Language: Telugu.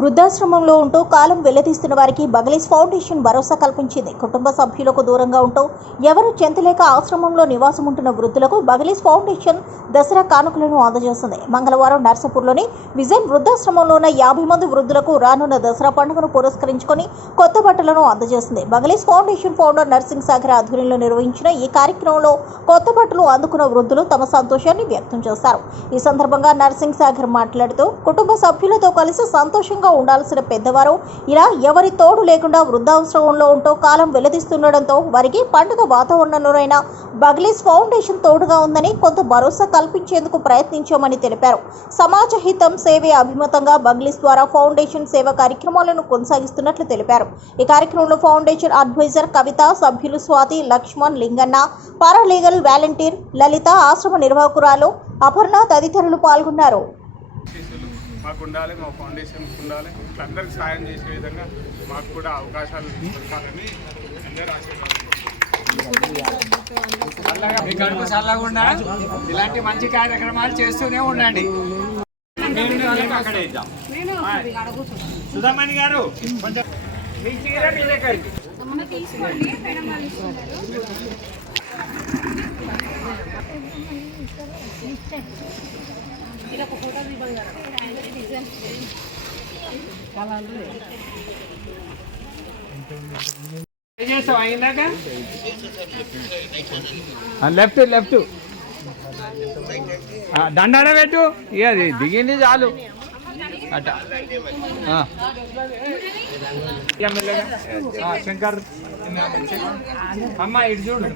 వృద్ధాశ్రమంలో ఉంటూ కాలం వెల్లదీస్తున్న వారికి బగలీస్ ఫౌండేషన్ భరోసా కల్పించింది. కుటుంబ సభ్యులకు దూరంగా ఉంటూ ఎవరు చెంతలేక ఆశ్రమంలో నివాసం ఉంటున్న వృద్ధులకు బగలీస్ ఫౌండేషన్ దసరా కానుకలను అందజేస్తుంది. మంగళవారం నర్సపూర్లోని విజన్ వృద్ధాశ్రమంలో ఉన్న యాభై మంది వృద్ధులకు రానున్న దసరా పండుగను పురస్కరించుకొని కొత్త బట్టలను అందజేస్తుంది. బగలీస్ ఫౌండేషన్ ఫౌండర్ నర్సింగ్ సాగర్ ఆధ్వర్యంలో నిర్వహించిన ఈ కార్యక్రమంలో కొత్త బట్టలు అందుకున్న వృద్ధులు తమ సంతోషాన్ని వ్యక్తం చేశారు. ఈ సందర్భంగా నర్సింగ్ సాగర్ మాట్లాడుతూ కుటుంబ సభ్యులతో కలిసి సంతోషంగా ఉండాల్సిన పెద్దవారు. ఇలా ఎవరి తోడు లేకుండా వృద్ధాశ్రమంలో ఉంటూ కాలం వెల్లదిస్తుండటంతో వారికి పండుగ వాతావరణంలోనైనా బగ్లీస్ ఫౌండేషన్ తోడుగా ఉందని కొంత భరోసా కల్పించేందుకు ప్రయత్నించామని తెలిపారు. సమాజ హితం సేవే అభిమతంగా బగ్లీస్ ద్వారా ఫౌండేషన్ సేవ కార్యక్రమాలను కొనసాగిస్తున్నట్లు తెలిపారు. ఈ కార్యక్రమంలో ఫౌండేషన్ అడ్వైజర్ కవిత సభ్యులు స్వాతి లక్ష్మణ్ లింగన్న పారాలీగల్ వాలంటీర్ లలిత ఆశ్రమ నిర్వాహకురాలు అపర్ణ తదితరులు పాల్గొన్నారు. మాకు ఉండాలి మా ఫౌండేషన్ ఉండాలి. అందరికి సాయం చేసే విధంగా మాకు కూడా అవకాశాలు దొరకాలని అందరూ ఆశీర్వాదాలు మీ కడుపు చల్లకుండా ఇలాంటి మంచి కార్యక్రమాలు చేస్తూనే ఉండండి. సుధామణి గారు మీ చీర మీ దగ్గరికి. లెఫ్ట్ లెఫ్ట్ దండాడ పెట్టు. ఇక అది దిగింది చాలు. అట్ట శంకర్ అమ్మ ఇటు చూడు.